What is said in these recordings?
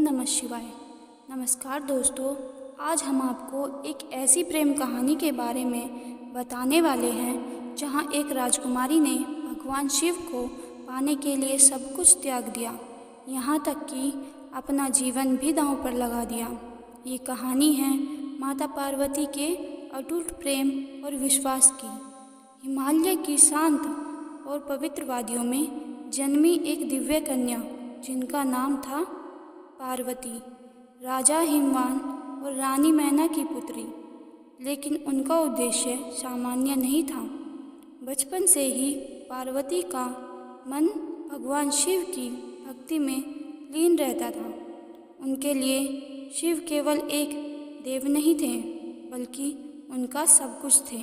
नमः शिवाय। नमस्कार दोस्तों, आज हम आपको एक ऐसी प्रेम कहानी के बारे में बताने वाले हैं जहां एक राजकुमारी ने भगवान शिव को पाने के लिए सब कुछ त्याग दिया, यहां तक कि अपना जीवन भी दांव पर लगा दिया। ये कहानी है माता पार्वती के अटूट प्रेम और विश्वास की। हिमालय की शांत और पवित्र वादियों में जन्मी एक दिव्य कन्या जिनका नाम था पार्वती, राजा हिमवान और रानी मैना की पुत्री। लेकिन उनका उद्देश्य सामान्य नहीं था। बचपन से ही पार्वती का मन भगवान शिव की भक्ति में लीन रहता था। उनके लिए शिव केवल एक देव नहीं थे, बल्कि उनका सब कुछ थे।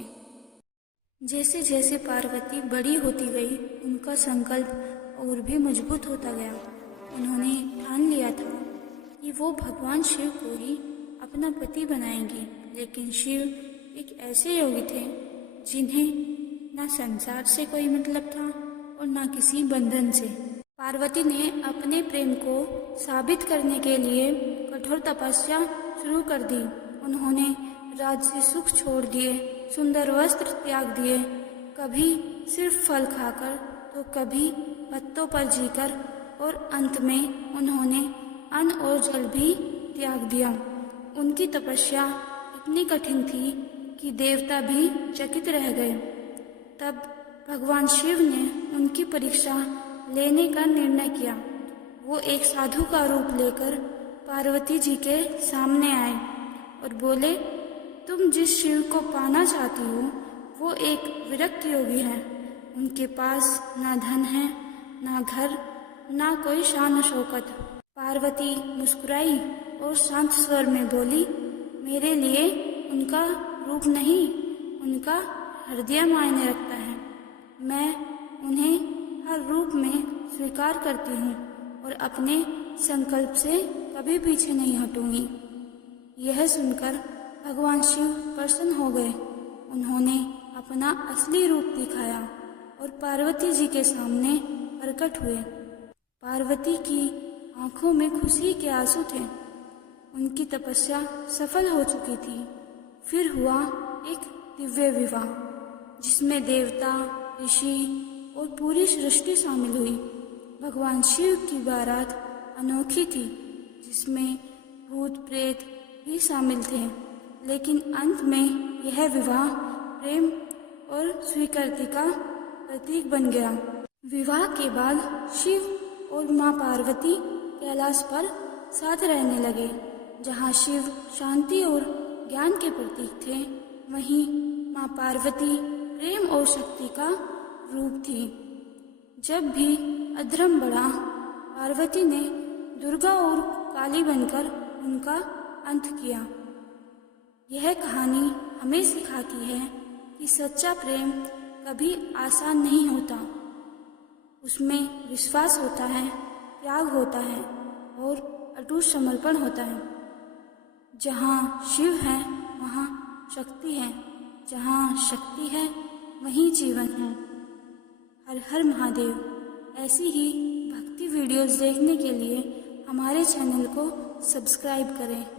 जैसे जैसे पार्वती बड़ी होती गई, उनका संकल्प और भी मजबूत होता गया। उन्होंने ठान लिया था कि वो भगवान शिव को ही अपना पति बनाएंगी। लेकिन शिव एक ऐसे योगी थे जिन्हें ना संसार से कोई मतलब था और ना किसी बंधन से। पार्वती ने अपने प्रेम को साबित करने के लिए कठोर तपस्या शुरू कर दी। उन्होंने राज्य सुख छोड़ दिए, सुंदर वस्त्र त्याग दिए, कभी सिर्फ फल खाकर तो कभी पत्तों पर जीकर, और अंत में उन्होंने अन्न और जल भी त्याग दिया। उनकी तपस्या इतनी कठिन थी कि देवता भी चकित रह गए। तब भगवान शिव ने उनकी परीक्षा लेने का निर्णय किया। वो एक साधु का रूप लेकर पार्वती जी के सामने आए और बोले, तुम जिस शिव को पाना चाहती हो वो एक विरक्त योगी है। उनके पास ना धन है, ना घर, ना कोई शान शौकत। पार्वती मुस्कुराई और शांत स्वर में बोली, मेरे लिए उनका रूप नहीं, उनका हृदय मायने रखता है। मैं उन्हें हर रूप में स्वीकार करती हूँ और अपने संकल्प से कभी पीछे नहीं हटूंगी। यह सुनकर भगवान शिव प्रसन्न हो गए। उन्होंने अपना असली रूप दिखाया और पार्वती जी के सामने प्रकट हुए। पार्वती की आंखों में खुशी के आंसू थे। उनकी तपस्या सफल हो चुकी थी। फिर हुआ एक दिव्य विवाह, जिसमें देवता, ऋषि और पूरी सृष्टि शामिल हुई। भगवान शिव की बारात अनोखी थी, जिसमें भूत प्रेत भी शामिल थे। लेकिन अंत में यह विवाह प्रेम और स्वीकृति का प्रतीक बन गया। विवाह के बाद शिव और माँ पार्वती कैलाश पर साथ रहने लगे। जहाँ शिव शांति और ज्ञान के प्रतीक थे, वहीं माँ पार्वती प्रेम और शक्ति का रूप थी। जब भी अधर्म बढ़ा, पार्वती ने दुर्गा और काली बनकर उनका अंत किया। यह कहानी हमें सिखाती है कि सच्चा प्रेम कभी आसान नहीं होता। उसमें विश्वास होता है, त्याग होता है और अटूट समर्पण होता है। जहाँ शिव है वहाँ शक्ति है, जहाँ शक्ति है वहीं जीवन है। हर हर महादेव। ऐसी ही भक्ति वीडियोस देखने के लिए हमारे चैनल को सब्सक्राइब करें।